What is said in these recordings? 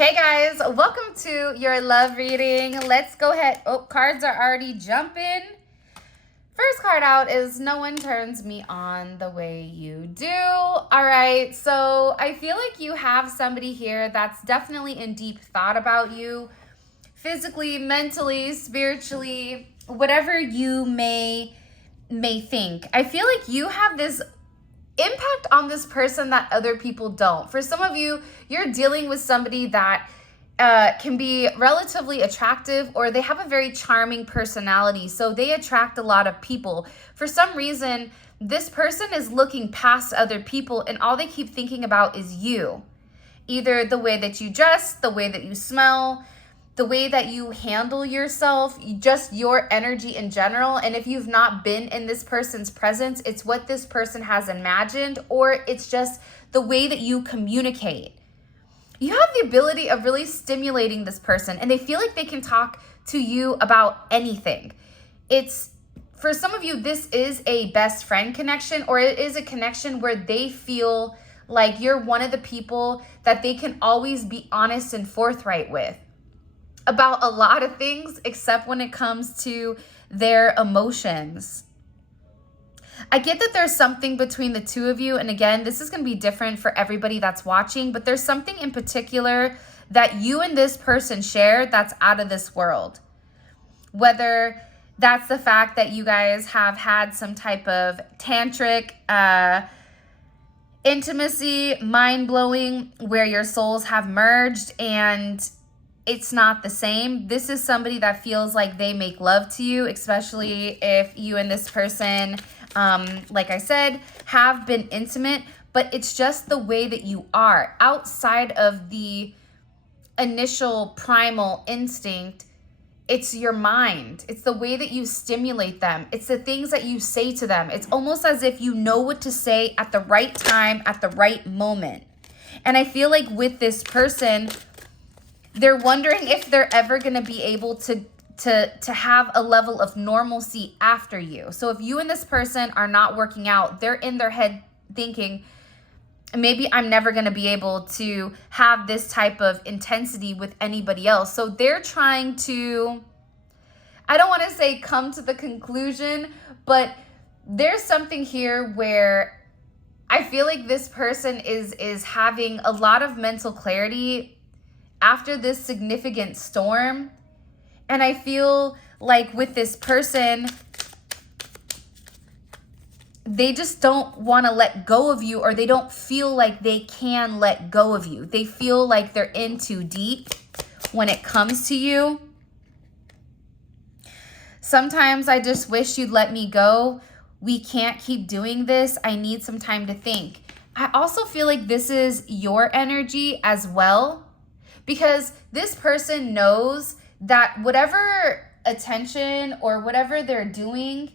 Hey guys, welcome to your love reading. Let's go ahead. Oh, cards are already jumping. First card out is no one turns me on the way you do. All right, so I feel like you have somebody here that's definitely in deep thought about you, physically, mentally, spiritually, whatever you may think. I feel like you have this impact on this person that other people don't. For some of you, you're dealing with somebody that can be relatively attractive, or they have a very charming personality, so they attract a lot of people. For some reason, this person is looking past other people, and all they keep thinking about is you. Either the way that you dress, the way that you smell, the way that you handle yourself, just your energy in general. And if you've not been in this person's presence, it's what this person has imagined, or it's just the way that you communicate. You have the ability of really stimulating this person, and they feel like they can talk to you about anything. It's, for some of you, this is a best friend connection, or it is a connection where they feel like you're one of the people that they can always be honest and forthright with about a lot of things, except when it comes to their emotions. I get that there's something between the two of you, and again, this is going to be different for everybody that's watching, but there's something in particular that you and this person share that's out of this world. Whether that's the fact that you guys have had some type of tantric intimacy, mind-blowing, where your souls have merged and it's not the same. This is somebody that feels like they make love to you, especially if you and this person, like I said, have been intimate, but it's just the way that you are outside of the initial primal instinct. It's your mind. It's the way that you stimulate them. It's the things that you say to them. It's almost as if you know what to say at the right time, at the right moment. And I feel like with this person, they're wondering if they're ever going to be able to have a level of normalcy after you. So if you and this person are not working out, they're in their head thinking, maybe I'm never going to be able to have this type of intensity with anybody else. So they're trying to, I don't want to say come to the conclusion, but there's something here where I feel like this person is having a lot of mental clarity after this significant storm. And I feel like with this person, they just don't want to let go of you, or they don't feel like they can let go of you. They feel like they're in too deep when it comes to you. Sometimes I just wish you'd let me go. We can't keep doing this. I need some time to think. I also feel like this is your energy as well, because this person knows that whatever attention or whatever they're doing,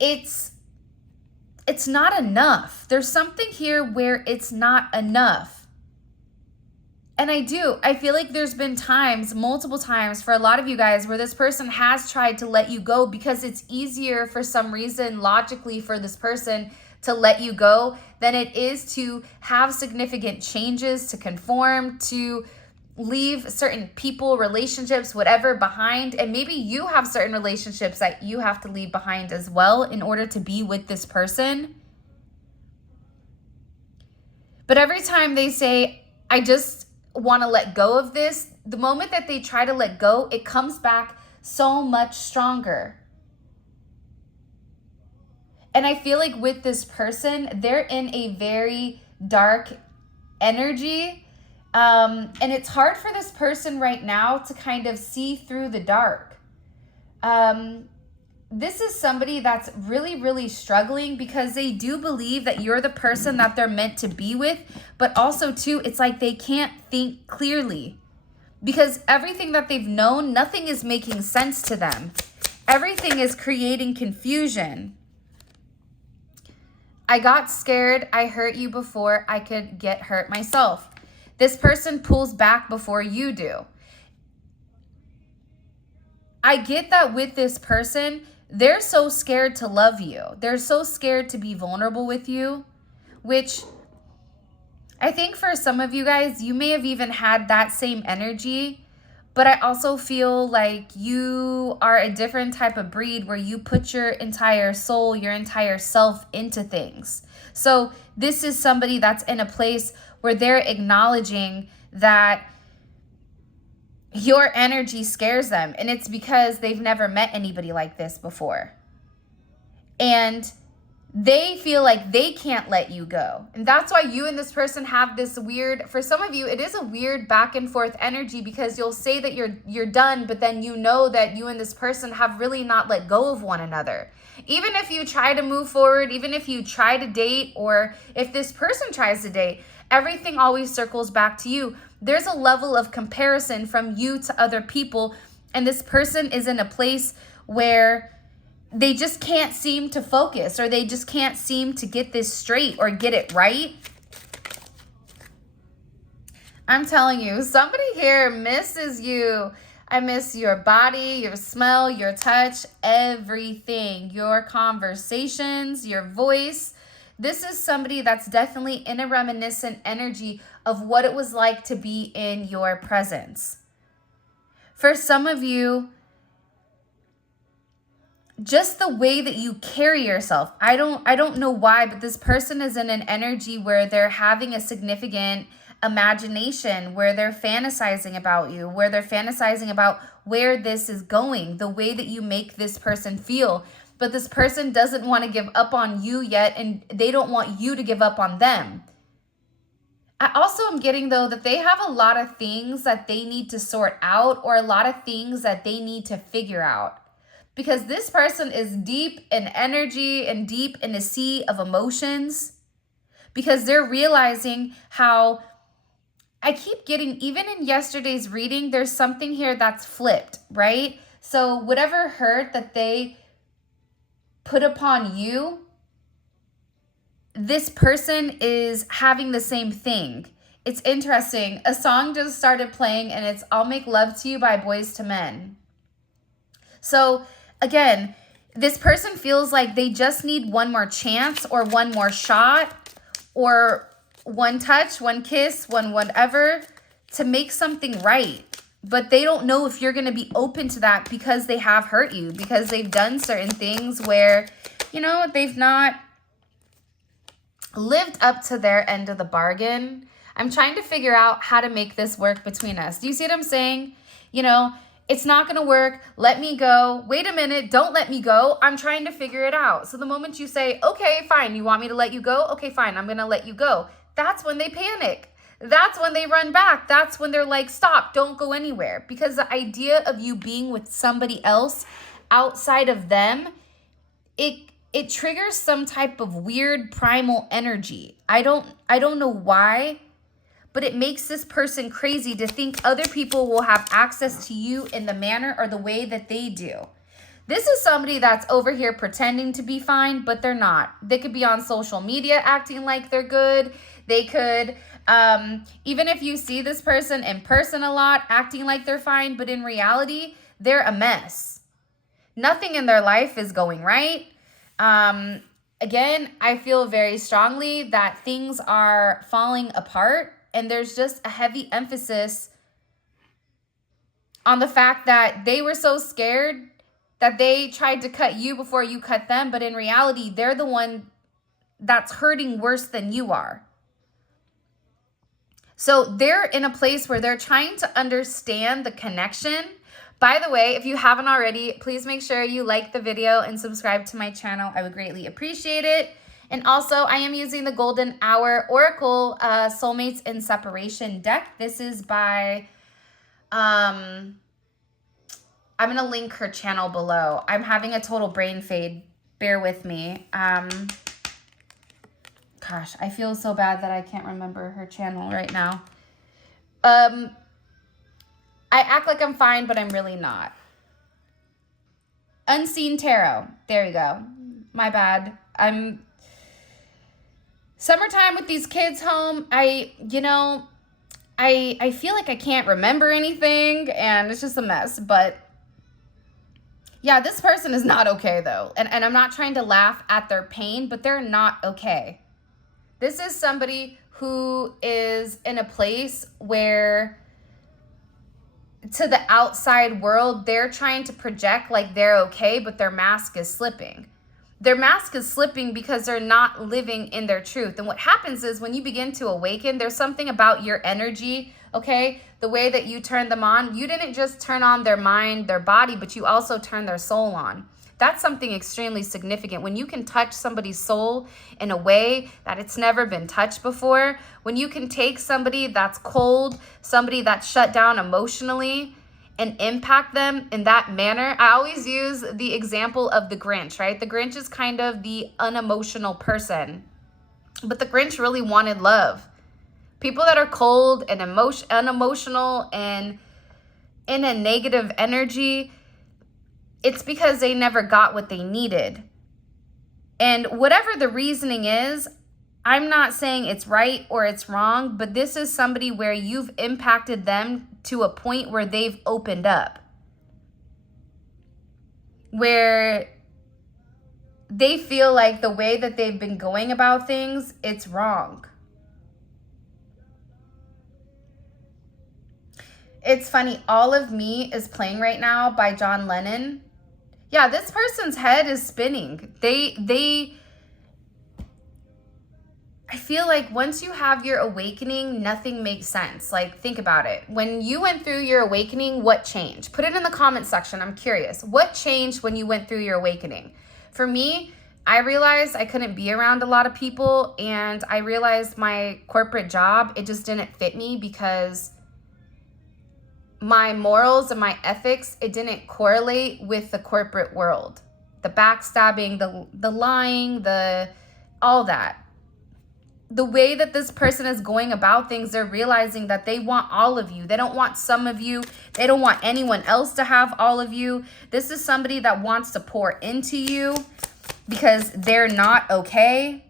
it's not enough. There's something here where it's not enough. And I feel like there's been times, multiple times for a lot of you guys, where this person has tried to let you go because it's easier for some reason logically for this person to let you go than it is to have significant changes, to conform, to leave certain people, relationships, whatever behind. And maybe you have certain relationships that you have to leave behind as well in order to be with this person. But every time they say, I just want to let go of this, the moment that they try to let go, it comes back so much stronger. And I feel like with this person, they're in a very dark energy. And it's hard for this person right now to kind of see through the dark. This is somebody that's really, really struggling because they do believe that you're the person that they're meant to be with. But also, too, it's like they can't think clearly because everything that they've known, nothing is making sense to them. Everything is creating confusion. I got scared. I hurt you before I could get hurt myself. This person pulls back before you do. I get that with this person, they're so scared to love you. They're so scared to be vulnerable with you, which I think for some of you guys, you may have even had that same energy, but I also feel like you are a different type of breed where you put your entire soul, your entire self into things. So this is somebody that's in a place where they're acknowledging that your energy scares them. And it's because they've never met anybody like this before. And they feel like they can't let you go. And that's why you and this person have this weird, for some of you, it is a weird back and forth energy, because you'll say that you're done, but then you know that you and this person have really not let go of one another. Even if you try to move forward, even if you try to date, or if this person tries to date, everything always circles back to you. There's a level of comparison from you to other people, and this person is in a place where they just can't seem to focus, or they just can't seem to get this straight or get it right. I'm telling you, somebody here misses you. I miss your body, your smell, your touch, everything, your conversations, your voice. This is somebody that's definitely in a reminiscent energy of what it was like to be in your presence. For some of you, just the way that you carry yourself. I don't know why, but this person is in an energy where they're having a significant imagination, where they're fantasizing about you, where they're fantasizing about where this is going, the way that you make this person feel. But this person doesn't want to give up on you yet, and they don't want you to give up on them. I also am getting, though, that they have a lot of things that they need to sort out, or a lot of things that they need to figure out. Because this person is deep in energy and deep in a sea of emotions. Because they're realizing how, I keep getting, even in yesterday's reading, there's something here that's flipped, right? So whatever hurt that they put upon you, this person is having the same thing. It's interesting. A song just started playing, and it's I'll Make Love to You by Boys to Men. So again, this person feels like they just need one more chance, or one more shot, or one touch, one kiss, one whatever, to make something right. But they don't know if you're going to be open to that, because they have hurt you, because they've done certain things where, you know, they've not lived up to their end of the bargain. I'm trying to figure out how to make this work between us. Do you see what I'm saying? You know, it's not going to work. Let me go. Wait a minute. Don't let me go. I'm trying to figure it out. So the moment you say, okay, fine, you want me to let you go? Okay, fine, I'm going to let you go. That's when they panic. That's when they run back. That's when they're like, stop, don't go anywhere. Because the idea of you being with somebody else outside of them, it triggers some type of weird primal energy. I don't know why, but it makes this person crazy to think other people will have access to you in the manner or the way that they do. This is somebody that's over here pretending to be fine, but they're not. They could be on social media acting like they're good. They could, even if you see this person in person a lot, acting like they're fine, but in reality, they're a mess. Nothing in their life is going right. Again, I feel very strongly that things are falling apart, and there's just a heavy emphasis on the fact that they were so scared that they tried to cut you before you cut them, but in reality, they're the one that's hurting worse than you are. So they're in a place where they're trying to understand the connection. By the way, if you haven't already, please make sure you like the video and subscribe to my channel. I would greatly appreciate it. And also, I am using the Golden Hour Oracle Soulmates in Separation deck. This is by, I'm going to link her channel below. I'm having a total brain fade. Bear with me. Gosh, I feel so bad that I can't remember her channel right now. I act like I'm fine, but I'm really not. Unseen Tarot. There you go. My bad. Summertime with these kids home, I feel like I can't remember anything, and it's just a mess. But yeah, this person is not okay, though. And I'm not trying to laugh at their pain, but they're not okay. This is somebody who is in a place where to the outside world, they're trying to project like they're okay, but their mask is slipping. Their mask is slipping because they're not living in their truth. And what happens is when you begin to awaken, there's something about your energy, okay? The way that you turn them on, you didn't just turn on their mind, their body, but you also turn their soul on. That's something extremely significant. When you can touch somebody's soul in a way that it's never been touched before, when you can take somebody that's cold, somebody that's shut down emotionally, and impact them in that manner. I always use the example of the Grinch, right? The Grinch is kind of the unemotional person, but the Grinch really wanted love. People that are cold and unemotional and in a negative energy, it's because they never got what they needed. And whatever the reasoning is, I'm not saying it's right or it's wrong, but this is somebody where you've impacted them to a point where they've opened up, where they feel like the way that they've been going about things, it's wrong. It's funny, All of Me is playing right now by John Lennon. Yeah, this person's head is spinning. I feel like once you have your awakening, nothing makes sense. Like, think about it. When you went through your awakening, what changed? Put it in the comment section. I'm curious. What changed when you went through your awakening? For me, I realized I couldn't be around a lot of people, and I realized my corporate job, it just didn't fit me because my morals and my ethics, it didn't correlate with the corporate world. The backstabbing, the lying, all that. The way that this person is going about things, they're realizing that they want all of you. They don't want some of you. They don't want anyone else to have all of you. This is somebody that wants to pour into you because they're not okay.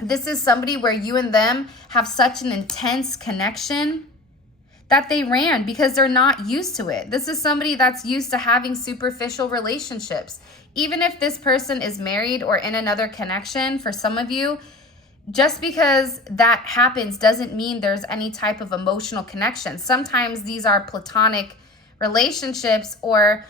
This is somebody where you and them have such an intense connection that they ran because they're not used to it. This is somebody that's used to having superficial relationships. Even if this person is married or in another connection, for some of you, just because that happens doesn't mean there's any type of emotional connection. Sometimes these are platonic relationships or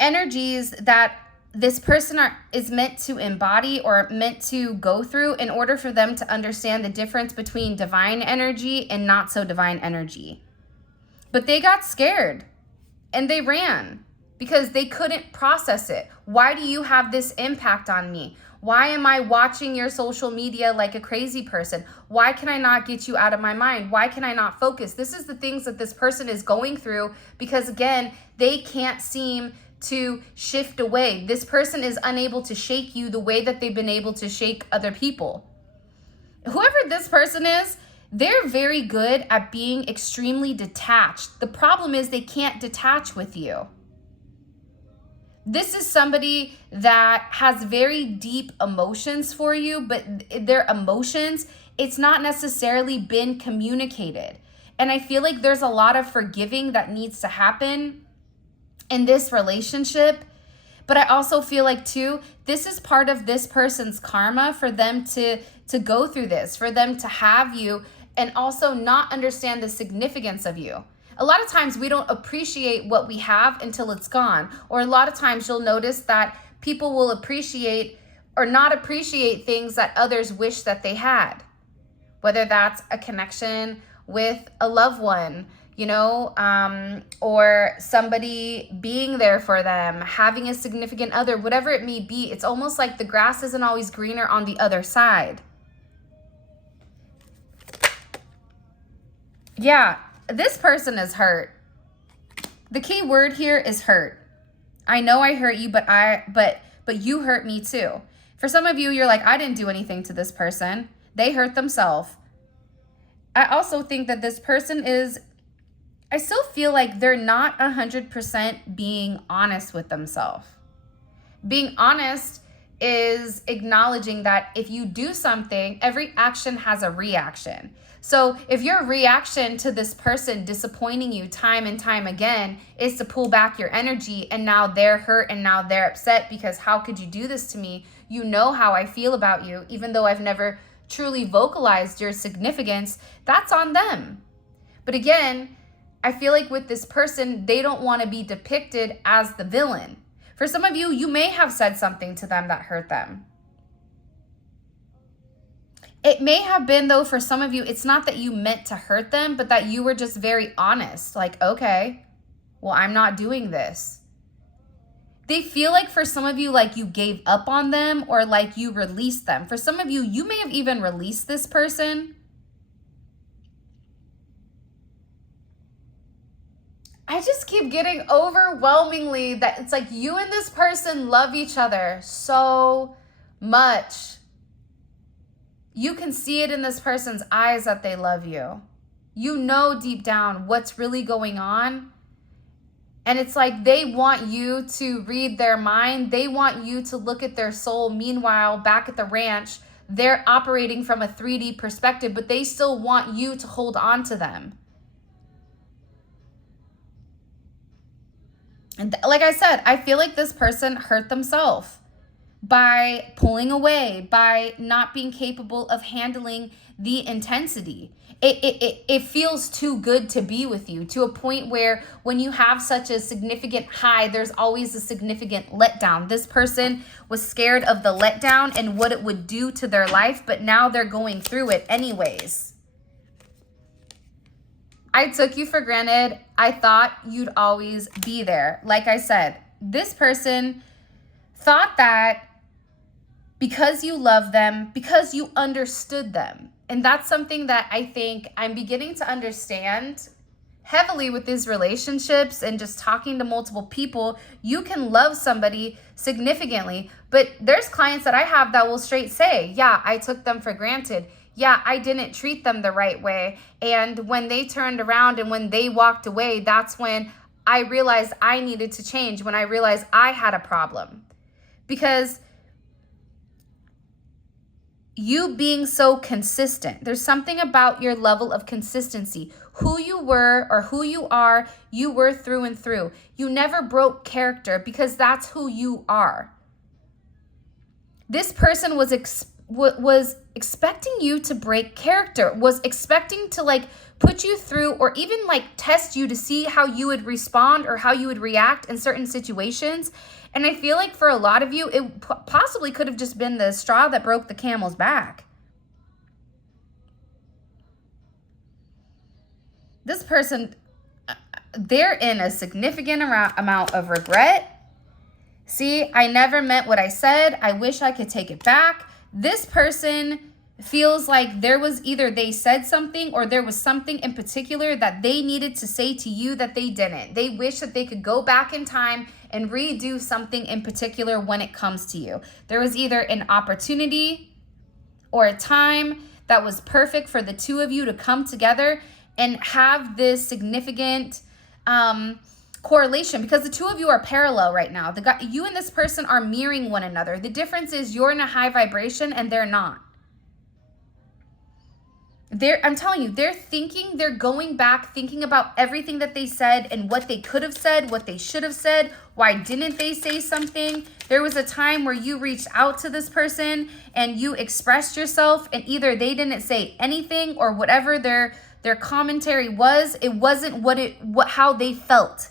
energies that this person is meant to embody or meant to go through in order for them to understand the difference between divine energy and not so divine energy. But they got scared and they ran because they couldn't process it. Why do you have this impact on me? Why am I watching your social media like a crazy person? Why can I not get you out of my mind? Why can I not focus? This is the things that this person is going through because, again, they can't seem to shift away. This person is unable to shake you the way that they've been able to shake other people. Whoever this person is, they're very good at being extremely detached. The problem is they can't detach with you. This is somebody that has very deep emotions for you, but their emotions, it's not necessarily been communicated. And I feel like there's a lot of forgiving that needs to happen in this relationship. But I also feel like, too, this is part of this person's karma for them to go through this, for them to have you and also not understand the significance of you. A lot of times we don't appreciate what we have until it's gone. Or a lot of times you'll notice that people will appreciate or not appreciate things that others wish that they had. Whether that's a connection with a loved one, or somebody being there for them, having a significant other, whatever it may be. It's almost like the grass isn't always greener on the other side. Yeah. This person is hurt. The key word here is hurt. I know I hurt you, but you hurt me too. For some of you, you're like, I didn't do anything to this person. They hurt themselves. I also think that this person I still feel like they're not 100% being honest with themselves. Being honest is acknowledging that if you do something, every action has a reaction. So if your reaction to this person disappointing you time and time again is to pull back your energy, and now they're hurt and now they're upset because how could you do this to me? You know how I feel about you, even though I've never truly vocalized your significance. That's on them. But again, I feel like with this person, they don't want to be depicted as the villain. For some of you, you may have said something to them that hurt them. It may have been, though, for some of you, it's not that you meant to hurt them, but that you were just very honest. Like, okay, well, I'm not doing this. They feel like for some of you, like you gave up on them or like you released them. For some of you, you may have even released this person. I just keep getting overwhelmingly that it's like you and this person love each other so much. You can see it in this person's eyes that they love you. You know deep down what's really going on. And it's like they want you to read their mind. They want you to look at their soul. Meanwhile, back at the ranch, they're operating from a 3D perspective, but they still want you to hold on to them. And like I said, I feel like this person hurt themselves by pulling away, by not being capable of handling the intensity. It feels too good to be with you, to a point where when you have such a significant high, there's always a significant letdown. This person was scared of the letdown and what it would do to their life, but now they're going through it anyways. I took you for granted. I thought you'd always be there. Like I said, this person thought that because you love them, because you understood them. And that's something that I think I'm beginning to understand heavily with these relationships and just talking to multiple people. You can love somebody significantly, but there's clients that I have that will straight say, yeah, I took them for granted. Yeah, I didn't treat them the right way. And when they turned around and when they walked away, that's when I realized I needed to change, when I realized I had a problem. Because you being so consistent, there's something about your level of consistency. Who you were or who you are, you were through and through. You never broke character because that's who you are. This person was expecting you to break character, was expecting to like put you through or even like test you to see how you would respond or how you would react in certain situations. And I feel like for a lot of you, it possibly could have just been the straw that broke the camel's back. This person, they're in a significant amount of regret. See, I never meant what I said. I wish I could take it back. This person feels like there was either they said something or there was something in particular that they needed to say to you that they didn't. They wish that they could go back in time and redo something in particular when it comes to you. There was either an opportunity or a time that was perfect for the two of you to come together and have this significant correlation, because the two of you are parallel right now. You and this person are mirroring one another. The difference is you're in a high vibration and they're not. I'm telling you, they're going back, thinking about everything that they said and what they could have said, what they should have said. Why didn't they say something? There was a time where you reached out to this person and you expressed yourself and either they didn't say anything or whatever their commentary was, it wasn't how they felt.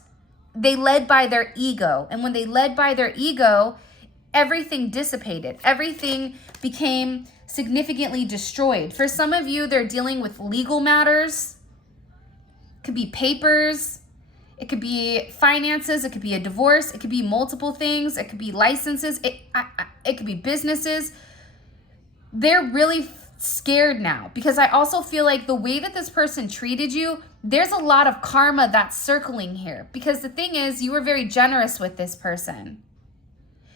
They led by their ego. And when they led by their ego, everything dissipated. Everything became significantly destroyed. For some of you, they're dealing with legal matters. It could be papers. It could be finances. It could be a divorce. It could be multiple things. It could be licenses. It could be businesses. They're really scared now because I also feel like the way that this person treated you, there's a lot of karma that's circling here. Because the thing is, you were very generous with this person.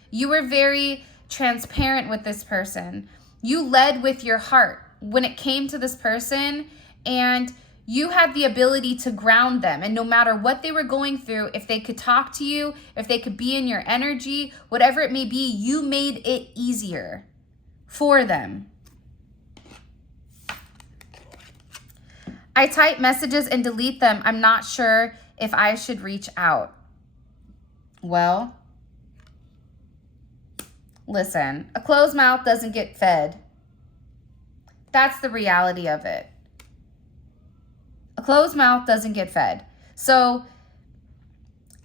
You were very transparent with this person. You led with your heart when it came to this person, and you had the ability to ground them. And no matter what they were going through, if they could talk to you, if they could be in your energy, whatever it may be, you made it easier for them. I type messages and delete them. I'm not sure if I should reach out. Well, Listen, a closed mouth doesn't get fed. That's the reality of it. A closed mouth doesn't get fed. So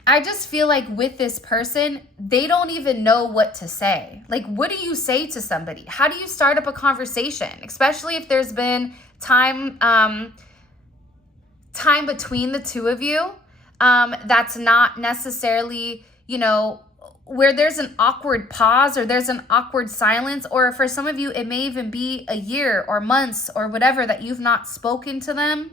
I just feel like with this person, they don't even know what to say. Like, what do you say to somebody? How do you start up a conversation? Especially if there's been time between the two of you. That's not necessarily, you know, where there's an awkward pause or there's an awkward silence, or for some of you, it may even be a year or months or whatever that you've not spoken to them.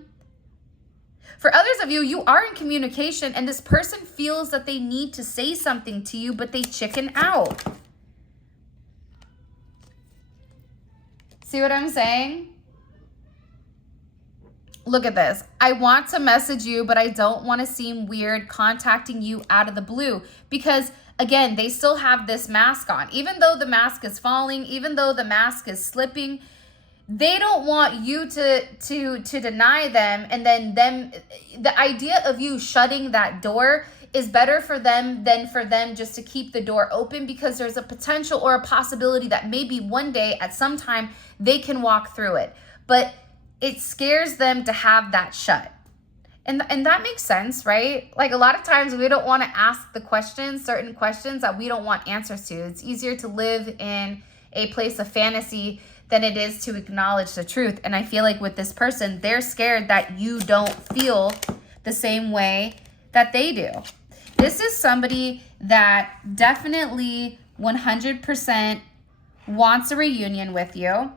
For others of you, you are in communication and this person feels that they need to say something to you, but they chicken out. See what I'm saying? Look at this. I want to message you, but I don't want to seem weird contacting you out of the blue because, again, they still have this mask on. Even though the mask is falling, even though the mask is slipping, they don't want you to deny them, and then the idea of you shutting that door is better for them than for them just to keep the door open, because there's a potential or a possibility that maybe one day at some time they can walk through it. But it scares them to have that shut. And that makes sense, right? Like, a lot of times we don't want to ask the questions, certain questions that we don't want answers to. It's easier to live in a place of fantasy than it is to acknowledge the truth. And I feel like with this person, they're scared that you don't feel the same way that they do. This is somebody that definitely 100% wants a reunion with you.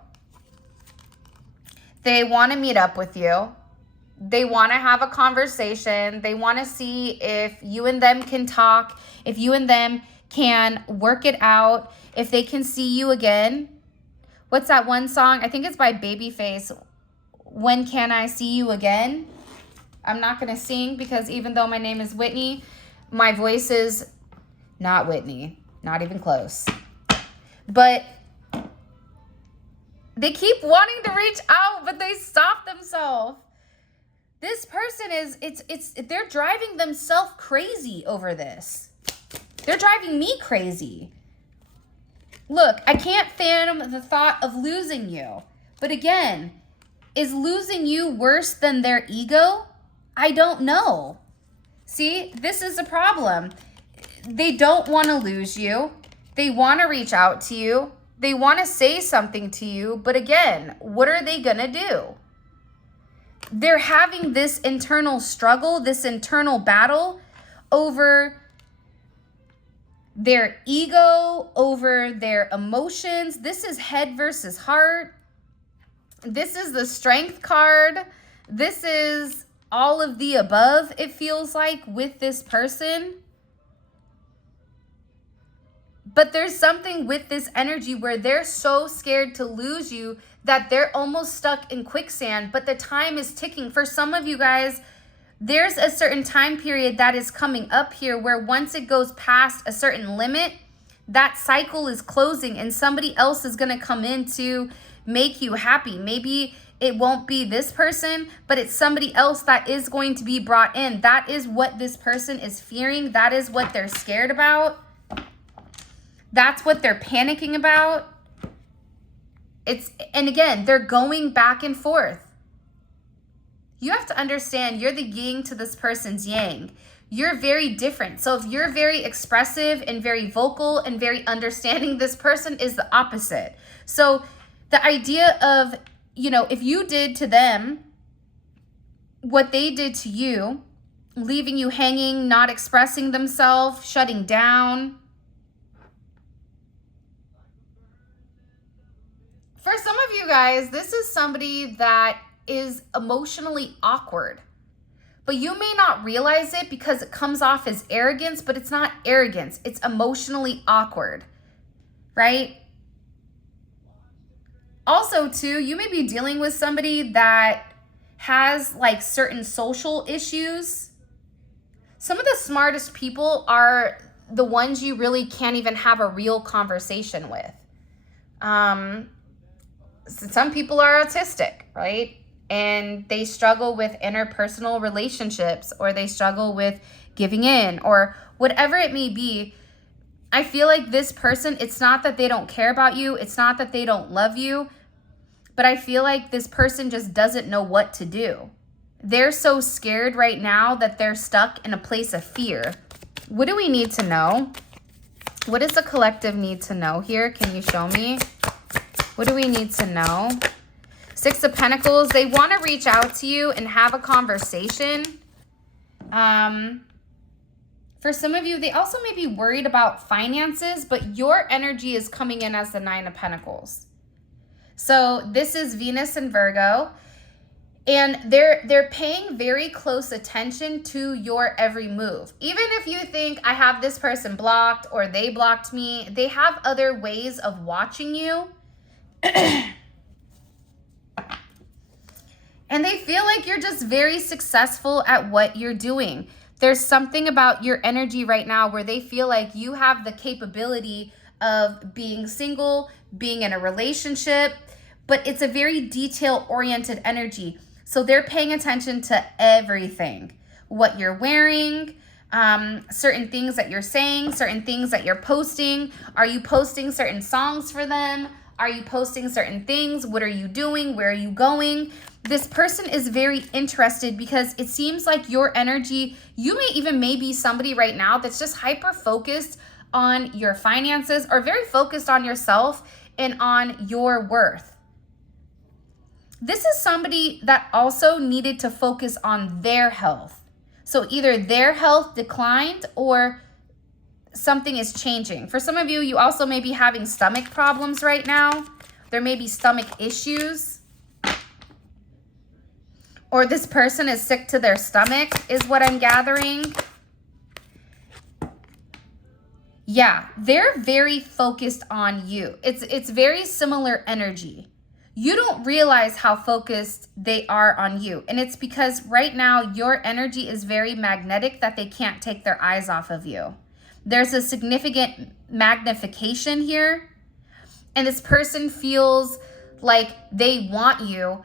They want to meet up with you. They want to have a conversation. They want to see if you and them can talk, if you and them can work it out, if they can see you again. What's that one song? I think it's by Babyface. When Can I See You Again? I'm not going to sing because even though my name is Whitney, my voice is not Whitney. Not even close. But they keep wanting to reach out, but they stop themselves. This person they're driving themselves crazy over this. They're driving me crazy. Look, I can't fathom the thought of losing you. But again, is losing you worse than their ego? I don't know. See, this is a problem. They don't want to lose you. They want to reach out to you. They want to say something to you. But again, what are they going to do? They're having this internal struggle, this internal battle over their ego, over their emotions. This is head versus heart. This is the strength card. This is all of the above, it feels like, with this person. But there's something with this energy where they're so scared to lose you that they're almost stuck in quicksand, but the time is ticking. For some of you guys, there's a certain time period that is coming up here where once it goes past a certain limit, that cycle is closing and somebody else is going to come in to make you happy. Maybe it won't be this person, but it's somebody else that is going to be brought in. That is what this person is fearing. That is what they're scared about. That's what they're panicking about. And again, they're going back and forth. You have to understand, you're the yin to this person's yang. You're very different. So if you're very expressive and very vocal and very understanding, this person is the opposite. So the idea of, you know, if you did to them what they did to you, leaving you hanging, not expressing themselves, shutting down. For some of you guys, this is somebody that is emotionally awkward, but you may not realize it because it comes off as arrogance, but it's not arrogance. It's emotionally awkward, right? Also, too, you may be dealing with somebody that has like certain social issues. Some of the smartest people are the ones you really can't even have a real conversation with. Some people are autistic, right? And they struggle with interpersonal relationships, or they struggle with giving in, or whatever it may be. I feel like this person, it's not that they don't care about you. It's not that they don't love you. But I feel like this person just doesn't know what to do. They're so scared right now that they're stuck in a place of fear. What do we need to know? What does the collective need to know here? Can you show me? What do we need to know? Six of Pentacles. They want to reach out to you and have a conversation. For some of you, they also may be worried about finances, but your energy is coming in as the Nine of Pentacles. So this is Venus and Virgo. And they're paying very close attention to your every move. Even if you think I have this person blocked or they blocked me, they have other ways of watching you. And they feel like you're just very successful at what you're doing. There's something about your energy right now where they feel like you have the capability of being single, being in a relationship, but it's a very detail-oriented energy. So they're paying attention to everything. What you're wearing, certain things that you're saying, certain things that you're posting. Are you posting certain songs for them? Are you posting certain things? What are you doing? Where are you going? This person is very interested because it seems like your energy, you may even maybe somebody right now that's just hyper focused on your finances or very focused on yourself and on your worth. This is somebody that also needed to focus on their health. So either their health declined or something is changing. For some of you, you also may be having stomach problems right now. There may be stomach issues. Or this person is sick to their stomach is what I'm gathering. Yeah, they're very focused on you. It's very similar energy. You don't realize how focused they are on you. And it's because right now your energy is very magnetic that they can't take their eyes off of you. There's a significant magnification here. And this person feels like they want you,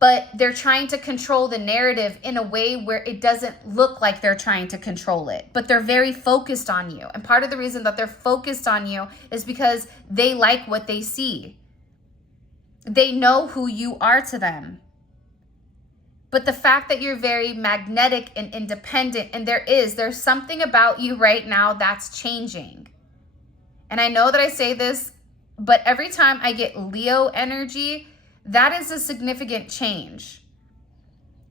but they're trying to control the narrative in a way where it doesn't look like they're trying to control it. But they're very focused on you. And part of the reason that they're focused on you is because they like what they see. They know who you are to them. But the fact that you're very magnetic and independent, and there's something about you right now that's changing. And I know that I say this, but every time I get Leo energy, that is a significant change.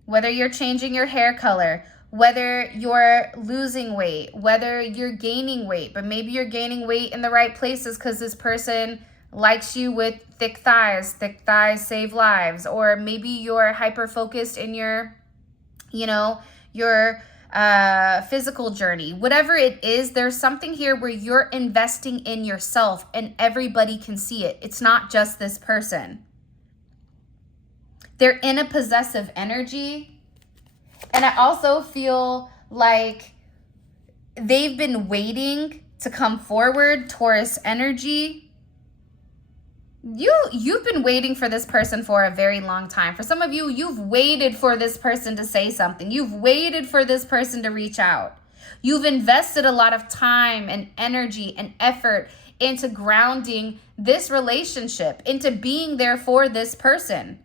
Whether you're changing your hair color, whether you're losing weight, whether you're gaining weight, but maybe you're gaining weight in the right places because this person likes you with thick thighs save lives, or maybe you're hyper focused in your, your physical journey. Whatever it is, there's something here where you're investing in yourself and everybody can see it. It's not just this person. They're in a possessive energy. And I also feel like they've been waiting to come forward, Taurus energy. You've been waiting for this person for a very long time. For some of you, you've waited for this person to say something. You've waited for this person to reach out. You've invested a lot of time and energy and effort into grounding this relationship, into being there for this person.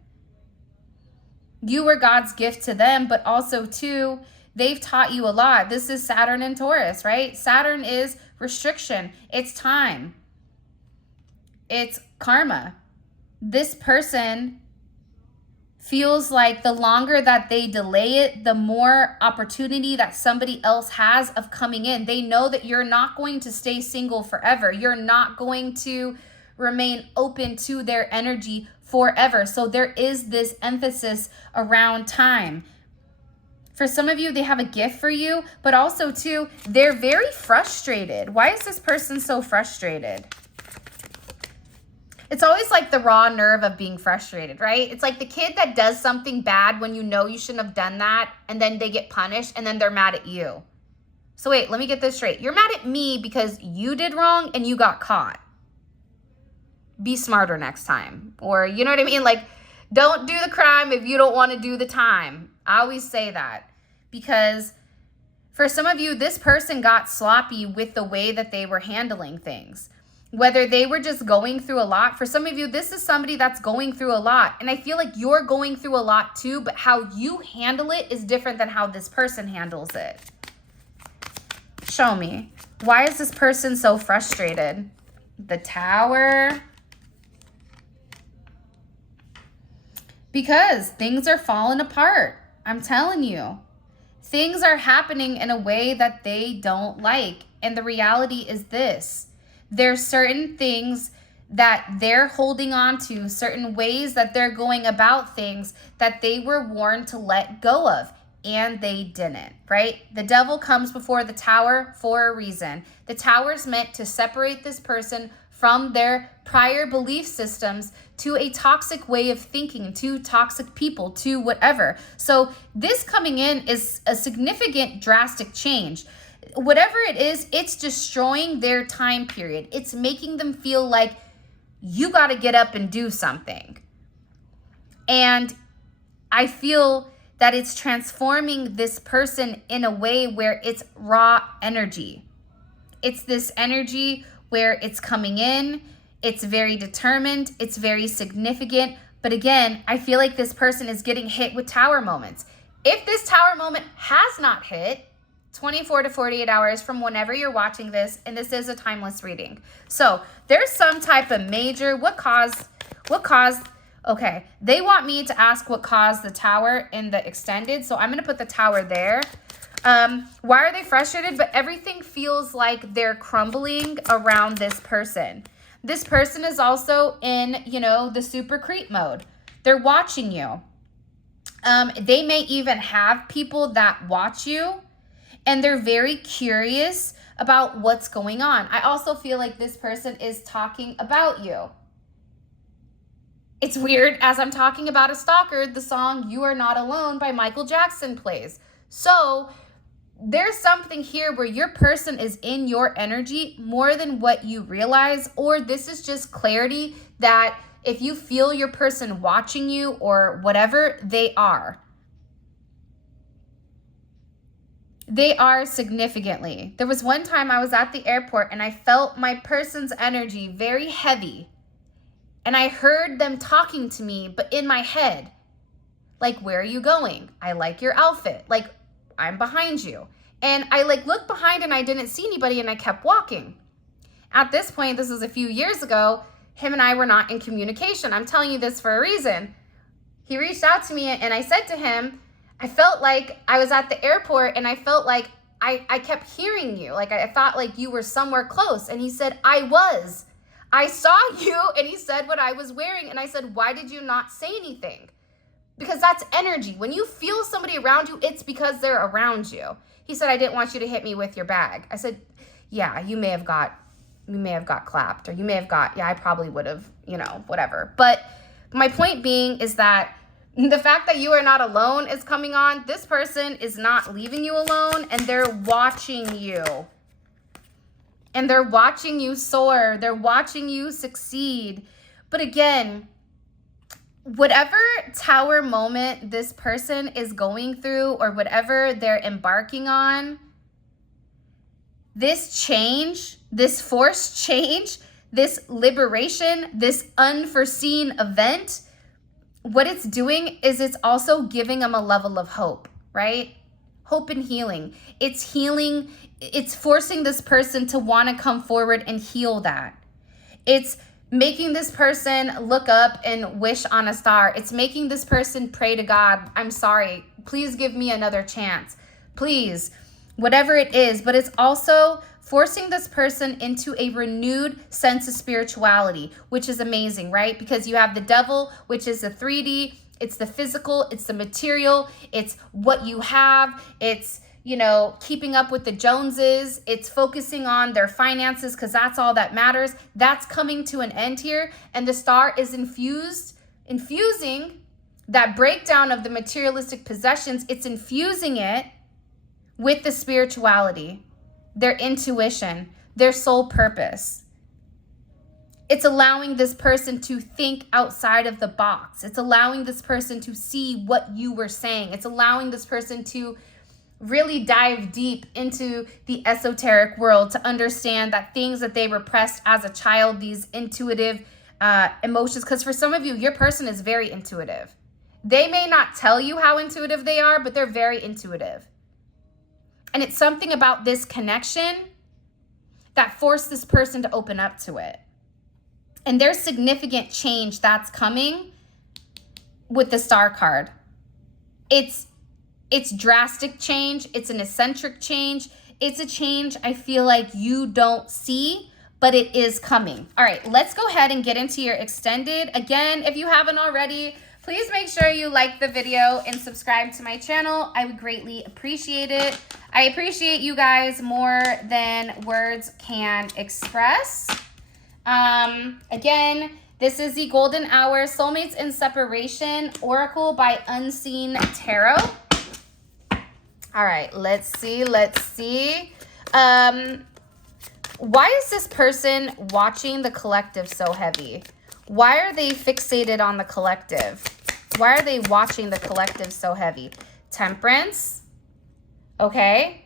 You were God's gift to them, but also too, they've taught you a lot. This is Saturn and Taurus, right? Saturn is restriction. It's time. It's karma. This person feels like the longer that they delay it, the more opportunity that somebody else has of coming in. They know that you're not going to stay single forever. You're not going to remain open to their energy forever. So there is this emphasis around time. For some of you, they have a gift for you, but also too, they're very frustrated. Why is this person so frustrated? It's always like the raw nerve of being frustrated, right? It's like the kid that does something bad when you know you shouldn't have done that, and then they get punished, and then they're mad at you. So wait, let me get this straight. You're mad at me because you did wrong and you got caught. Be smarter next time. Or, you know what I mean? Like, don't do the crime if you don't want to do the time. I always say that because For some of you, this person got sloppy with the way that they were handling things. Whether they were just going through a lot. For some of you, this is somebody that's going through a lot. And I feel like you're going through a lot too, but how you handle it is different than how this person handles it. Show me. Why is this person so frustrated? The Tower. Because things are falling apart. I'm telling you. Things are happening in a way that they don't like. And the reality is this. There's certain things that they're holding on to, certain ways that they're going about things that they were warned to let go of. And they didn't, right? The devil comes before the Tower for a reason. The Tower is meant to separate this person from their prior belief systems to a toxic way of thinking, to toxic people, to whatever. So this coming in is a significant, drastic change. Whatever it is, it's destroying their time period. It's making them feel like you got to get up and do something. And I feel that it's transforming this person in a way where it's raw energy. It's this energy where it's coming in, it's very determined, it's very significant. But again, I feel like this person is getting hit with Tower moments. If this Tower moment has not hit, 24 to 48 hours from whenever you're watching this, and this is a timeless reading. So there's some type of major, what caused, okay, they want me to ask what caused the Tower in the extended. So I'm going to put the Tower there. Why are they frustrated? But everything feels like they're crumbling around this person. This person is also in, you know, the super creep mode. They're watching you. They may even have people that watch you, and they're very curious about what's going on. I also feel like this person is talking about you. It's weird, as I'm talking about a stalker, the song You Are Not Alone by Michael Jackson plays. So there's something here where your person is in your energy more than what you realize, or this is just clarity that if you feel your person watching you or whatever, they are. They are significantly. There was one time I was at the airport and I felt my person's energy very heavy. And I heard them talking to me, but in my head, like, where are you going? I like your outfit. Like, I'm behind you. And I looked behind and I didn't see anybody and I kept walking. At this point, this was a few years ago, him and I were not in communication. I'm telling you this for a reason. He reached out to me and I said to him, I felt like I was at the airport and I felt like I kept hearing you. Like I thought like you were somewhere close. And he said, I was. I saw you. And he said what I was wearing. And I said, why did you not say anything? Because that's energy. When you feel somebody around you, it's because they're around you. He said, I didn't want you to hit me with your bag. I said, yeah, you may have got clapped, or you may have got, yeah, I probably would have, you know, whatever. But my point being is that the fact that you are not alone is coming on. This person is not leaving you alone, and they're watching you. And they're watching you soar. They're watching you succeed. But again, whatever Tower moment this person is going through or whatever they're embarking on, this change, this forced change, this liberation, this unforeseen event, what it's doing is it's also giving them a level of hope, right? Hope and healing. It's healing. It's forcing this person to want to come forward and heal that. It's making this person look up and wish on a star. It's making this person pray to God, I'm sorry, please give me another chance. Please, whatever it is. But it's also forcing this person into a renewed sense of spirituality, which is amazing, right? Because you have the devil, which is the 3D, it's the physical, it's the material, it's what you have, it's, you know, keeping up with the Joneses, it's focusing on their finances because that's all that matters. That's coming to an end here, and the star is infusing that breakdown of the materialistic possessions. It's infusing it with the spirituality, their intuition, their soul purpose. It's allowing this person to think outside of the box. It's allowing this person to see what you were saying. It's allowing this person to really dive deep into the esoteric world to understand that things that they repressed as a child, these intuitive emotions, because for some of you, your person is very intuitive. They may not tell you how intuitive they are, but they're very intuitive. And it's something about this connection that forced this person to open up to it. And there's significant change that's coming with the Star card. It's drastic change. It's an eccentric change. It's a change I feel like you don't see, but it is coming. All right, let's go ahead and get into your extended. Again, if you haven't already, please make sure you like the video and subscribe to my channel. I would greatly appreciate it. I appreciate you guys more than words can express. Again, this is the Golden Hour Soulmates in Separation Oracle by Unseen Tarot. All right, let's see. Why is this person watching the collective so heavy? Why are they fixated on the collective? Why are they watching the collective so heavy? Temperance. Okay.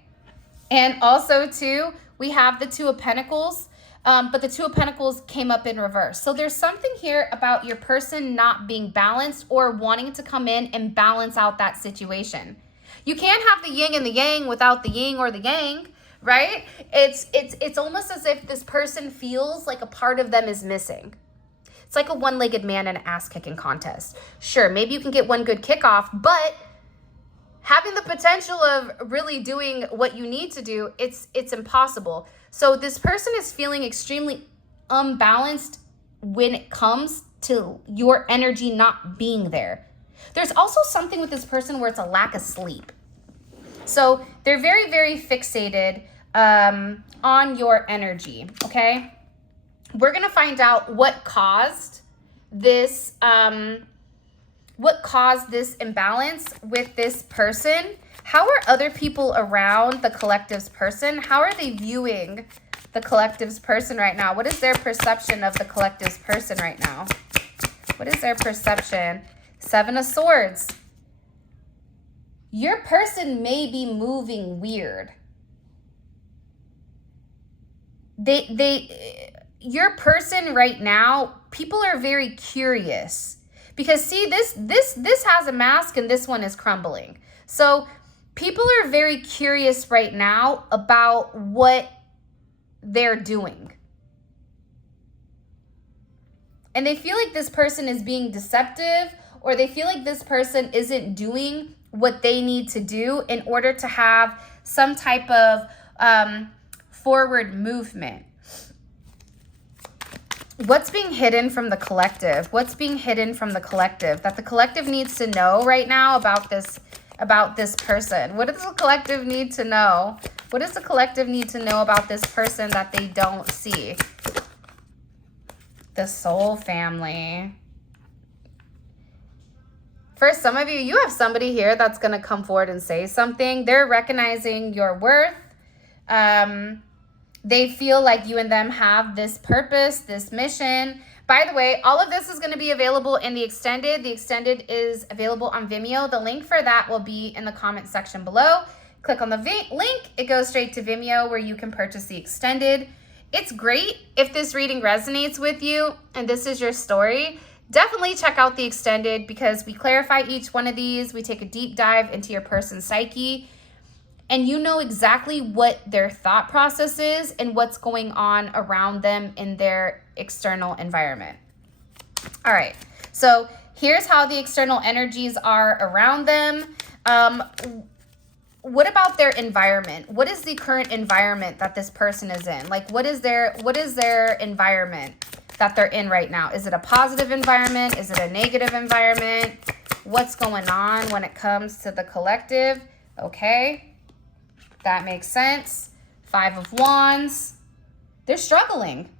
And also, too, we have the Two of Pentacles. But the Two of Pentacles came up in reverse. So there's something here about your person not being balanced or wanting to come in and balance out that situation. You can't have the yin and the yang without the yin or the yang, right? It's almost as if this person feels like a part of them is missing. It's like a one-legged man in an ass-kicking contest. Sure, maybe you can get one good kickoff, but having the potential of really doing what you need to do, it's impossible. So this person is feeling extremely unbalanced when it comes to your energy not being there. There's also something with this person where it's a lack of sleep. So they're very, very fixated on your energy, okay? We're going to find out what caused this imbalance with this person. How are other people around the collective's person? How are they viewing the collective's person right now? What is their perception of the collective's person right now? What is their perception? Seven of Swords. Your person may be moving weird. Your person right now, people are very curious. Because see, this has a mask and this one is crumbling. So people are very curious right now about what they're doing. And they feel like this person is being deceptive, or they feel like this person isn't doing what they need to do in order to have some type of forward movement. What's being hidden from the collective? What's being hidden from the collective that the collective needs to know right now about this person? What does the collective need to know? What does the collective need to know about this person that they don't see? The Soul Family. For some of you, you have somebody here that's going to come forward and say something. They're recognizing your worth. They feel like you and them have this purpose, this mission. By the way, all of this is going to be available in the extended. The extended is available on Vimeo. The link for that will be in the comment section below. Click on the link. It goes straight to Vimeo where you can purchase the extended. It's great if this reading resonates with you and this is your story. Definitely check out the extended because we clarify each one of these. We take a deep dive into your person's psyche. And you know exactly what their thought process is and what's going on around them in their external environment. All right, so here's how the external energies are around them. What about their environment? What is the current environment that this person is in? Like, what is their environment that they're in right now? Is it a positive environment? Is it a negative environment? What's going on when it comes to the collective? Okay. That makes sense. Five of Wands. They're struggling.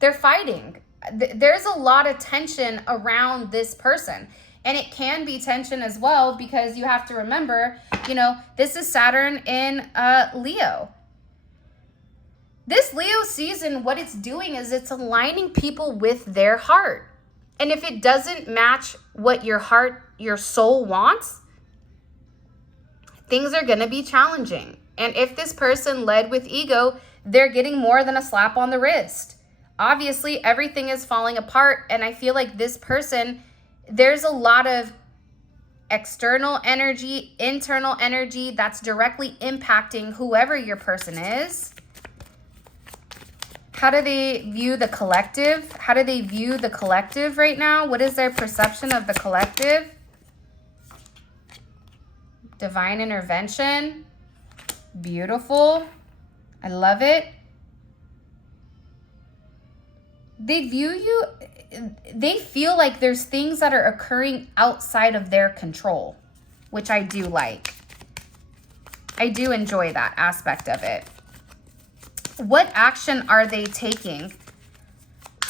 They're fighting. There's a lot of tension around this person. And it can be tension as well because you have to remember, you know, this is Saturn in Leo. This Leo season, what it's doing is it's aligning people with their heart. And if it doesn't match what your heart, your soul wants, things are going to be challenging. And if this person led with ego, they're getting more than a slap on the wrist. Obviously, everything is falling apart. And I feel like this person, there's a lot of external energy, internal energy that's directly impacting whoever your person is. How do they view the collective? How do they view the collective right now? What is their perception of the collective? Divine intervention. Beautiful. I love it. They view you, they feel like there's things that are occurring outside of their control, which I do like. I do enjoy that aspect of it. What action are they taking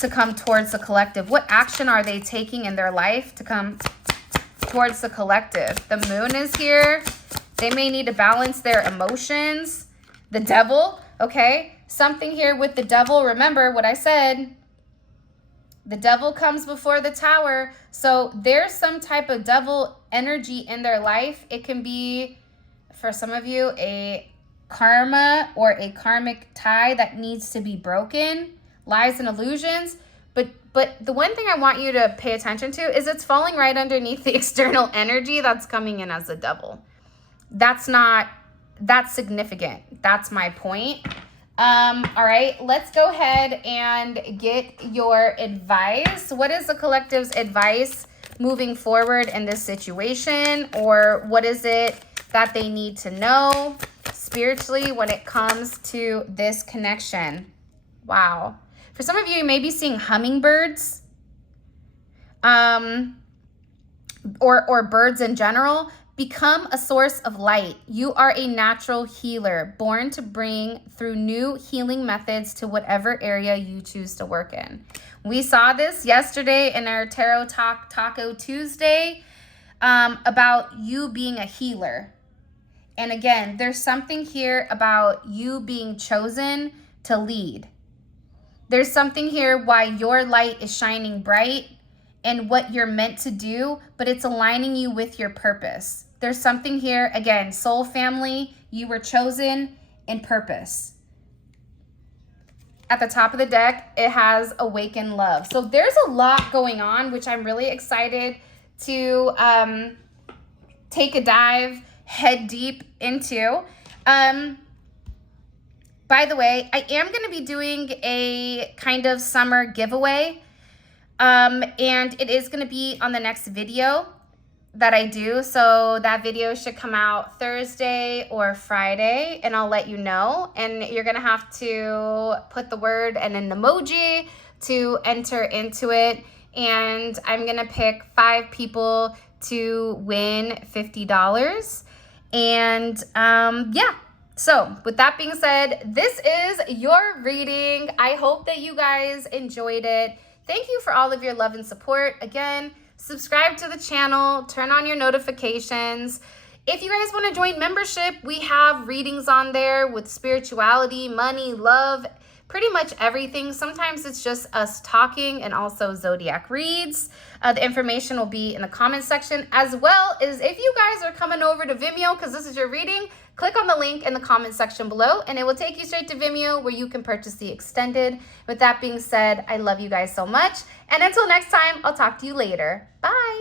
to come towards the collective? What action are they taking in their life to come towards the collective? The moon is here. They may need to balance their emotions. The devil, okay? Something here with the devil. Remember what I said. The devil comes before the tower. So there's some type of devil energy in their life. It can be, for some of you, a karma or a karmic tie that needs to be broken. Lies and illusions. But the one thing I want you to pay attention to is it's falling right underneath the external energy that's coming in as the devil. That's significant. That's my point. All right, let's go ahead and get your advice. What is the collective's advice moving forward in this situation? Or what is it that they need to know spiritually when it comes to this connection? Wow. For some of you, you may be seeing hummingbirds, or birds in general. Become a source of light. You are a natural healer, born to bring through new healing methods to whatever area you choose to work in. We saw this yesterday in our Tarot Talk Taco Tuesday about you being a healer. And again, there's something here about you being chosen to lead. There's something here why your light is shining bright and what you're meant to do, but it's aligning you with your purpose. There's something here, again, soul family, you were chosen in purpose. At the top of the deck, it has awaken love. So there's a lot going on, which I'm really excited to take a dive, head deep into. By the way, I am going to be doing a kind of summer giveaway. And it is going to be on the next video that I do. So that video should come out Thursday or Friday, and I'll let you know. And you're going to have to put the word and an emoji to enter into it. And I'm going to pick 5 people to win $50. And yeah. So with that being said, this is your reading. I hope that you guys enjoyed it. Thank you for all of your love and support. Again, subscribe to the channel, turn on your notifications. If you guys want to join membership, we have readings on there with spirituality, money, love, pretty much everything. Sometimes it's just us talking and also zodiac reads. The information will be in the comment section, as well as if you guys are coming over to Vimeo because this is your reading, click on the link in the comment section below and it will take you straight to Vimeo where you can purchase the extended. With that being said, I love you guys so much. And until next time, I'll talk to you later. Bye.